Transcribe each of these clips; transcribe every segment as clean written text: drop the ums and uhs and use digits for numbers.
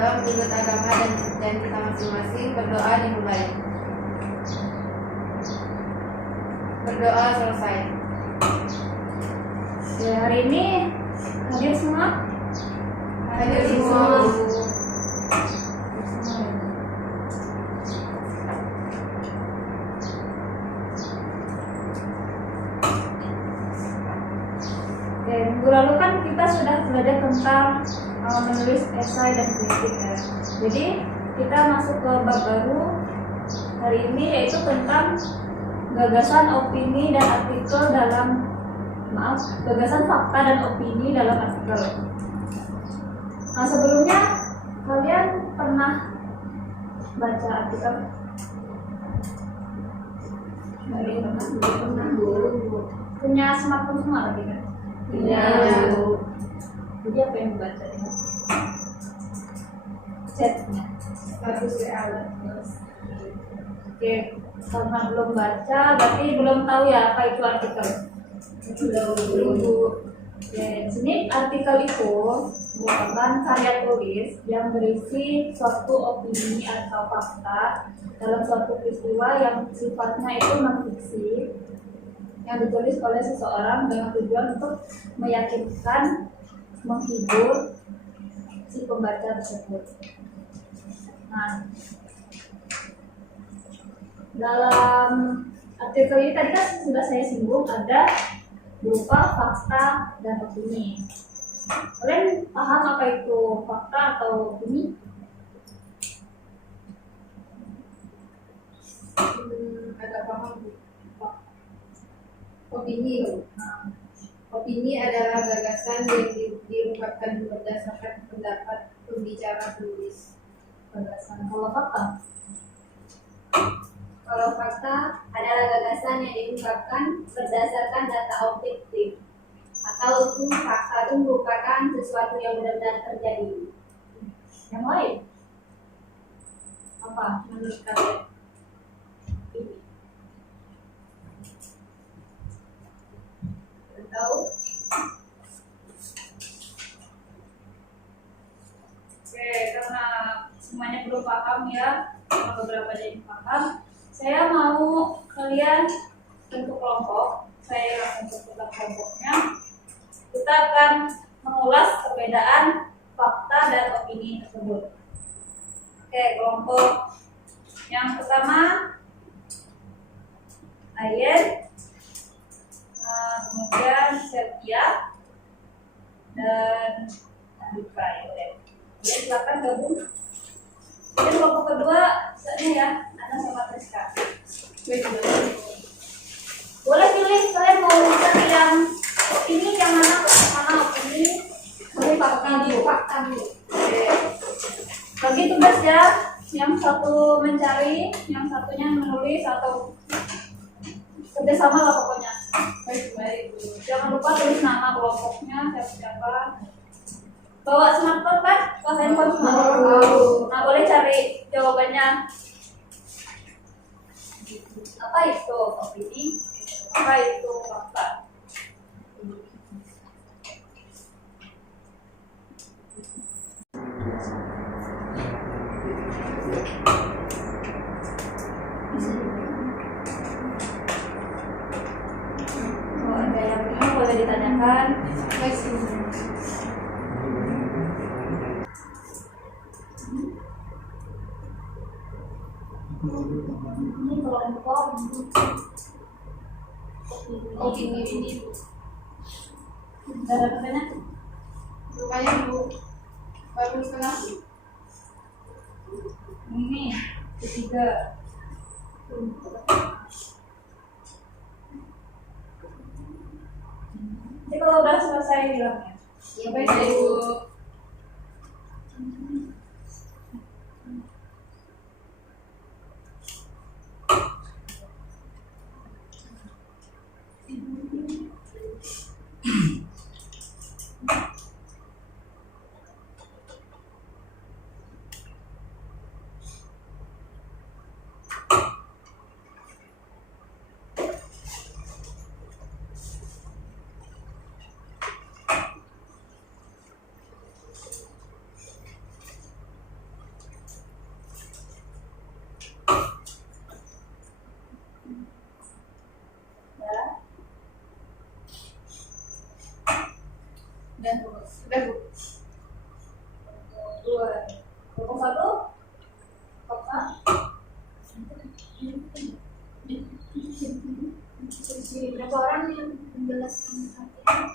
beragam, menurut agama dan kita masing-masing. Berdoa dimulai. Berdoa selesai. Ya, hari ini hadir semua? Hadir semua. Oke, minggu lalu kan kita sudah belajar tentang menulis esai dan kritik ya. Jadi kita masuk ke bab baru hari ini, yaitu tentang gagasan, opini, dan artikel gagasan, fakta, dan opini dalam artikel. Nah, sebelumnya kalian pernah baca artikel? Pernah. Punya smartphone semua lagi kan? Iya. Jadi apa yang dibaca ya? Chatnya. Status WA. Oke, karena belum baca, berarti belum tahu ya apa itu artikel. Belum. Oke, di sini artikel itu merupakan karya tulis yang berisi suatu opini atau fakta dalam suatu peristiwa yang sifatnya itu non-fiksi, yang ditulis oleh seseorang dengan tujuan untuk meyakinkan, menghibur si pembaca tersebut. Nah, dalam artikel ini tadi kan sudah saya singgung, ada berupa fakta dan opini. Kalian paham apa itu fakta atau opini? Agak paham. Opini. Opini adalah gagasan yang diungkapkan berdasarkan pendapat pembicara penulis. Gagasan. Kalau fakta? Kalau fakta adalah gagasan yang diungkapkan berdasarkan data objektif, atau itu fakta itu merupakan sesuatu yang benar-benar terjadi. Yang lain? Apa menurut kalian? Ini tahu? Oke, karena semuanya belum paham ya, beberapa dari paham, saya mau kalian bentuk kelompok. Saya akan bentuk kelompoknya. Kita akan mengulas perbedaan fakta dan opini tersebut. Oke, kelompok yang pertama Ayen, kemudian Setia dan Andika. Ya, silakan gabung. Kemudian kelompok kedua misalnya ya, Ana sama Triska. Boleh pilih kalian mau cari yang opini, yang mana opini, tapi fakta dulu. Oke. Bagi tugas ya, yang satu mencari, yang satunya menulis atau kerjasama lah pokoknya. Baik. Jangan lupa tulis nama kelompoknya, siapa. Bawa smartphone kan? Bawa handphone semua. Nah, boleh cari jawabannya. Apa itu opini? Apa itu fakta? Kalau ada yang bingung boleh ditanyakan. Ini kelompok opini ini. Ada pertanyaan? Rupanya Bu baru setengah. Ini ketiga. Jadi kalau udah selesai bilangnya. Ya baik Bu. Dan Sudah Bu. dua, kelompok satu, kelompok Berapa orang yang menjelaskan artinya?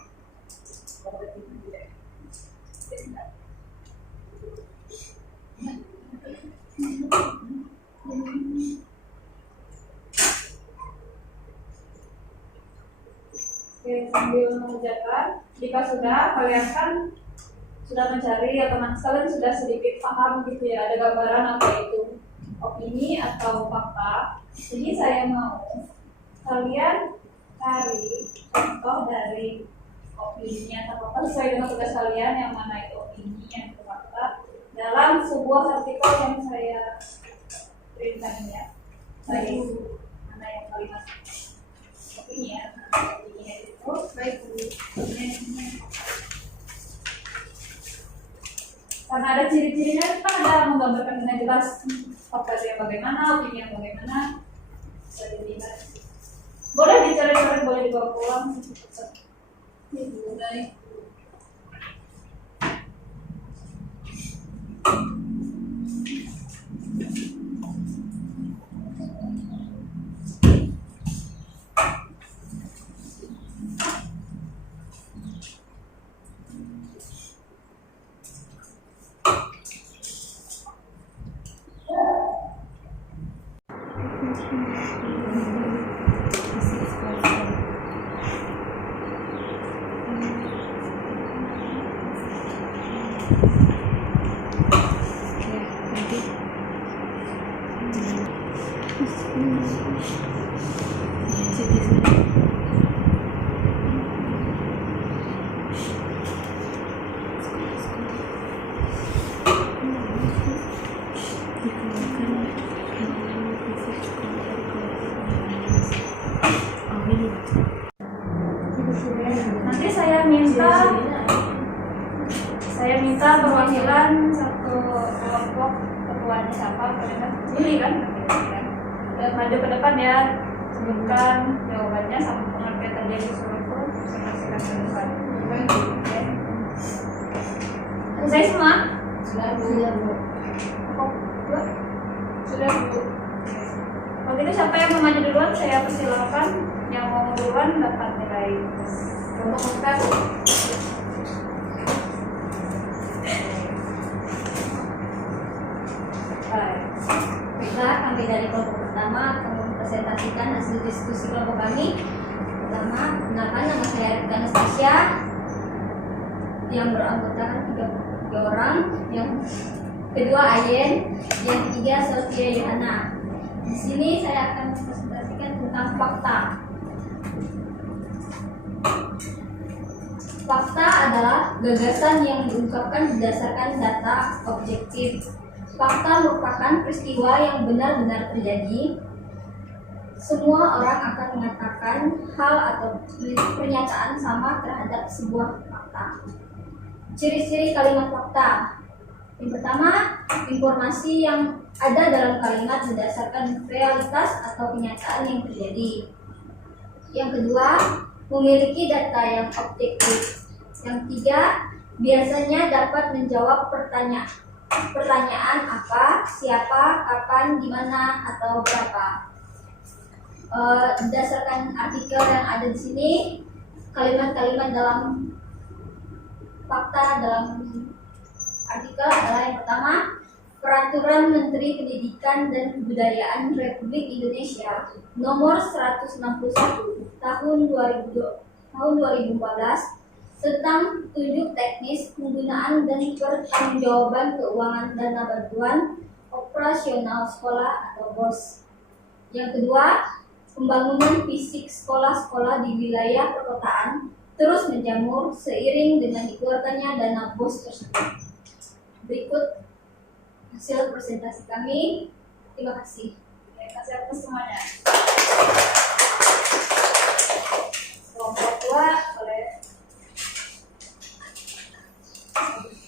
Oke, sambil mengerjakan, jika sudah kalian kan sudah mencari ya teman sekalian sudah sedikit paham gitu ya, ada gambaran apa itu opini atau fakta. Jadi saya mau kalian cari contoh dari opini atau fakta sesuai dengan tugas kalian, yang mana itu opini, yang itu fakta, dalam sebuah artikel yang saya berikan ya. Baik, mana yang kalimat opini ya, opini itu Baik Bu. karena ada ciri-cirinya kan, ada menggambarkan dengan jelas fakta yang bagaimana, opini yang bagaimana, bisa dilihat. Boleh dicoret-coret, boleh dibawa pulang. Baik. Nanti saya minta perwakilan satu kelompok, ketuanya siapa, kalian kan pilih kan, dan maju ke depan ya, sebutkan jawabannya sama pengertian tadi yang disuruh itu, saya kasihkan ke depan. Baik Bu. Oke. Saya semua. Sudah Bu. Kok dua? Sudah Bu. Kalau gitu siapa yang mau maju duluan, saya persilakan. Yang mau duluan dapat nilai. Kelompok fakta Bu. Baik. Baiklah, kami dari kelompok pertama akan mempresentasikan hasil diskusi kelompok kami. Pertama, kenalkan, nama saya Rika Anastasia yang beranggotakan tiga orang. Yang kedua Ayen, yang ketiga Sofia Yohana. Di sini saya akan mempresentasikan tentang fakta. Fakta adalah gagasan yang diungkapkan berdasarkan data objektif. Fakta merupakan peristiwa yang benar-benar terjadi. Semua orang akan mengatakan hal atau pernyataan sama terhadap sebuah fakta. Ciri-ciri kalimat fakta. Yang pertama, informasi yang ada dalam kalimat berdasarkan realitas atau kenyataan yang terjadi. Yang kedua, memiliki data yang objektif. Yang ketiga, biasanya dapat menjawab pertanyaan apa, siapa, kapan, di mana, atau berapa. Berdasarkan artikel yang ada di sini, kalimat-kalimat dalam fakta dalam artikel adalah yang pertama, Peraturan Menteri Pendidikan dan Kebudayaan Republik Indonesia Nomor 161 Tahun 2014 tentang petunjuk teknis penggunaan dan pertanggungjawaban keuangan dana bantuan operasional sekolah atau BOS. Yang kedua, pembangunan fisik sekolah-sekolah di wilayah perkotaan terus menjamur seiring dengan dikeluarkannya dana BOS tersebut. Berikut hasil presentasi kami. Terima kasih. Terima kasih atas semuanya. Kelompok dua boleh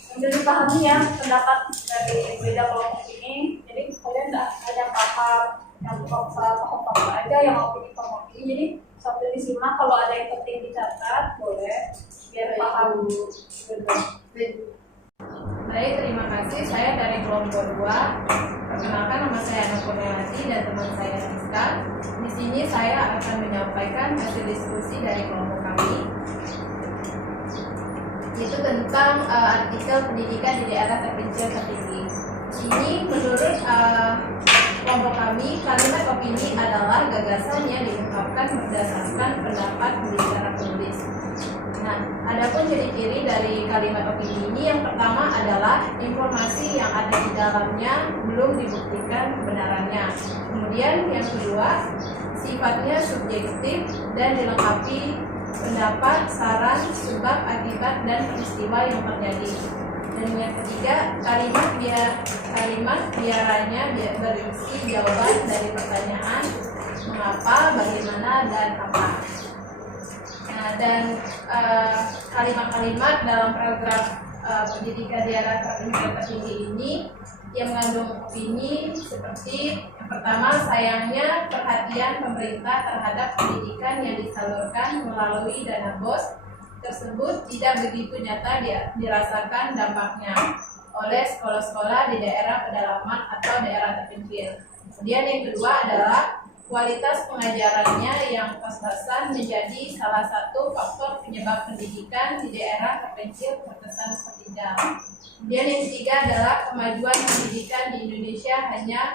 sambil dipahami ya pendapat dari beda kelompok ini. Jadi kalian tidak ada paham yang paham aja, yang opini kelompok ini. Jadi sambil disimak, kalau ada yang penting dicatat boleh biar paham. tentang artikel pendidikan di daerah terpencil tertinggi. Ini menurut kelompok kami, kalimat opini adalah gagasan yang diungkapkan berdasarkan pendapat pembicara penulis. Nah, adapun ciri-ciri dari kalimat opini ini, yang pertama adalah informasi yang ada di dalamnya belum dibuktikan kebenarannya. Kemudian yang kedua, sifatnya subjektif dan dilengkapi pendapat, saran, sebab, akibat, dan peristiwa yang terjadi. Dan yang ketiga, kalimat biaranya berisi jawaban dari pertanyaan mengapa, bagaimana, dan apa. Nah, dan kalimat-kalimat dalam paragraf pendidikan daerah terpencil tertinggi ini yang mengandung opini seperti yang pertama, sayangnya perhatian pemerintah terhadap pendidikan yang disalurkan melalui dana BOS tersebut tidak begitu nyata dirasakan dampaknya oleh sekolah-sekolah di daerah pedalaman atau daerah terpencil. Kemudian yang kedua adalah kualitas pengajarannya yang pas-pasan menjadi salah satu faktor penyebab pendidikan di daerah terpencil terkesan tertinggal. Kemudian yang ketiga adalah kemajuan pendidikan di Indonesia hanya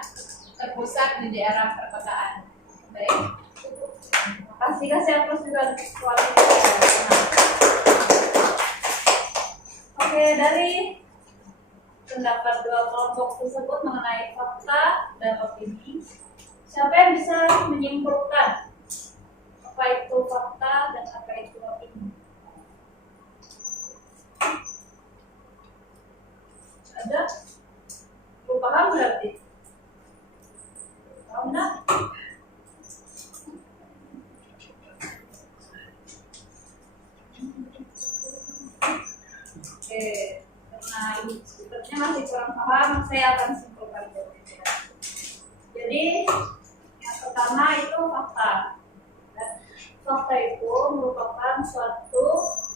terpusat di daerah perkotaan. Baik. Terima kasih saya sudah kualitas. Oke, dari pendapat dua kelompok tersebut mengenai fakta dan opini, siapa yang bisa menyimpulkan apa itu fakta dan apa itu opini? Ada? Lu paham berarti? Paham enggak? Oke, karena ini sepertinya masih kurang paham, saya akan simpulkan dulu. Jadi, yang pertama itu fakta. Fakta itu merupakan suatu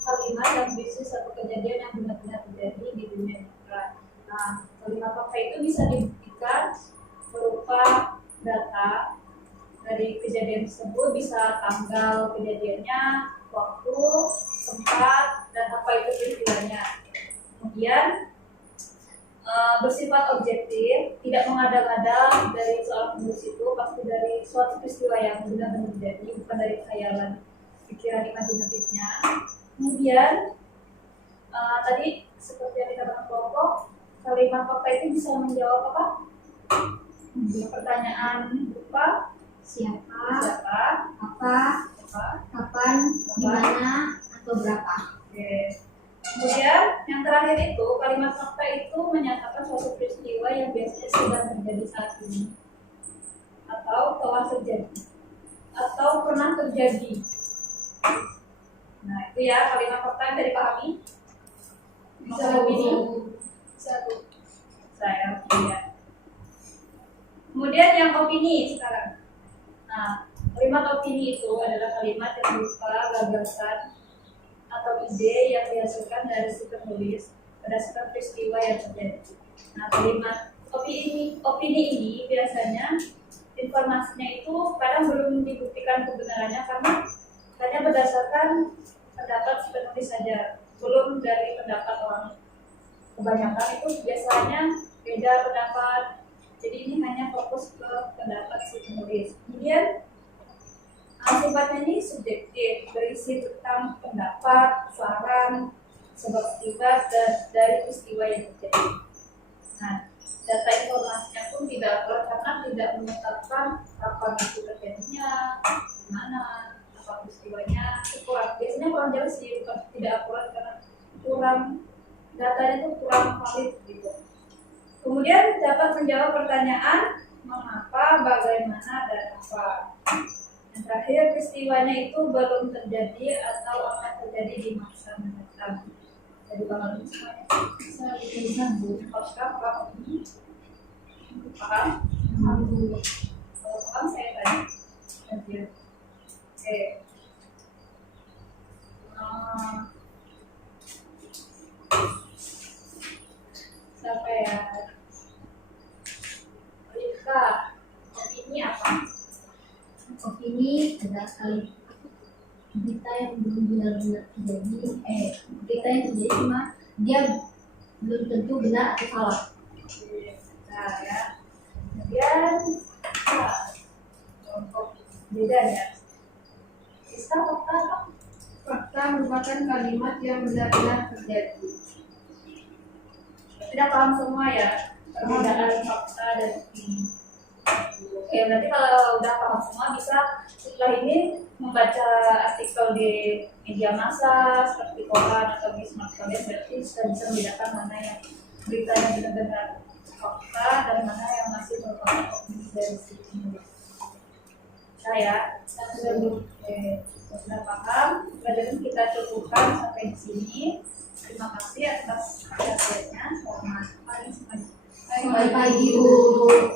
kalimat yang berisi satu kejadian yang benar-benar terjadi di dunia nyata. Nah, kalimat fakta itu bisa dibuktikan berupa data dari kejadian tersebut, bisa tanggal kejadiannya, waktu, tempat, dan apa itu peristiwanya. Kemudian bersifat objektif, tidak mengada-ngada dari soal penulis itu, pasti dari suatu peristiwa yang benar-benar terjadi, bukan dari khayalan pikiran imajinatifnya. Kemudian tadi seperti yang dikatakan kelompok, kalimat fakta itu bisa menjawab apa? Pertanyaan berupa Siapa, apa, kapan, di mana, atau berapa. Oke. Kemudian yang terakhir itu kalimat fakta itu menyatakan suatu peristiwa yang biasanya sedang terjadi saat ini, atau telah terjadi, atau pernah terjadi. Nah itu ya kalimat fakta yang dari pahami. Bisa opini? Bisa Bu. Saya ya. Kemudian yang opini sekarang. Nah, kalimat opini itu adalah kalimat yang berupa gagasan atau ide yang dihasilkan dari si penulis berdasarkan peristiwa yang terjadi. Nah, kalimat opini ini biasanya informasinya itu kadang belum dibuktikan kebenarannya karena hanya berdasarkan pendapat si penulis saja, belum dari pendapat orang. Kebanyakan itu biasanya beda pendapat. Jadi ini hanya fokus ke pendapat si penulis. Kemudian sifatnya ini subjektif, berisi tentang pendapat, saran, sebab akibat dari peristiwa yang terjadi. Nah, data informasinya pun tidak akurat karena tidak menyatakan kapan itu terjadinya, mana, apa peristiwanya, kurang. Biasanya kurang jelas sih, bukan tidak akurat karena kurang, datanya itu kurang valid gitu. Kemudian dapat menjawab pertanyaan mengapa, bagaimana, dan apa. Yang terakhir, peristiwanya itu belum terjadi atau akan terjadi di masa mendatang. Jadi paham semuanya? Bisa dituliskan Bu. Kalau sekarang paham ini? Paham? Kalau paham saya tanya. Oke. Siapa ya? Rika, opini apa? Opini adalah berita yang belum benar-benar terjadi, berita yang terjadi cuma dia belum tentu benar atau salah. Nah ya, kemudian kelompok bedanya. Bisa fakta apa? Fakta merupakan kalimat yang benar-benar terjadi. Tidak paham semua ya perbedaan fakta dan opini. Oke, berarti kalau udah paham semua bisa setelah ini membaca artikel di media massa seperti koran atau di smartphone, berarti sudah bisa membedakan mana yang berita yang benar-benar fakta dan mana yang masih merupakan opini dari si penulis. Saya sudah paham. Pelajaran kita cukupkan sampai di sini. Terima kasih atas perhatiannya. Selamat pagi semuanya. Selamat pagi, Bu.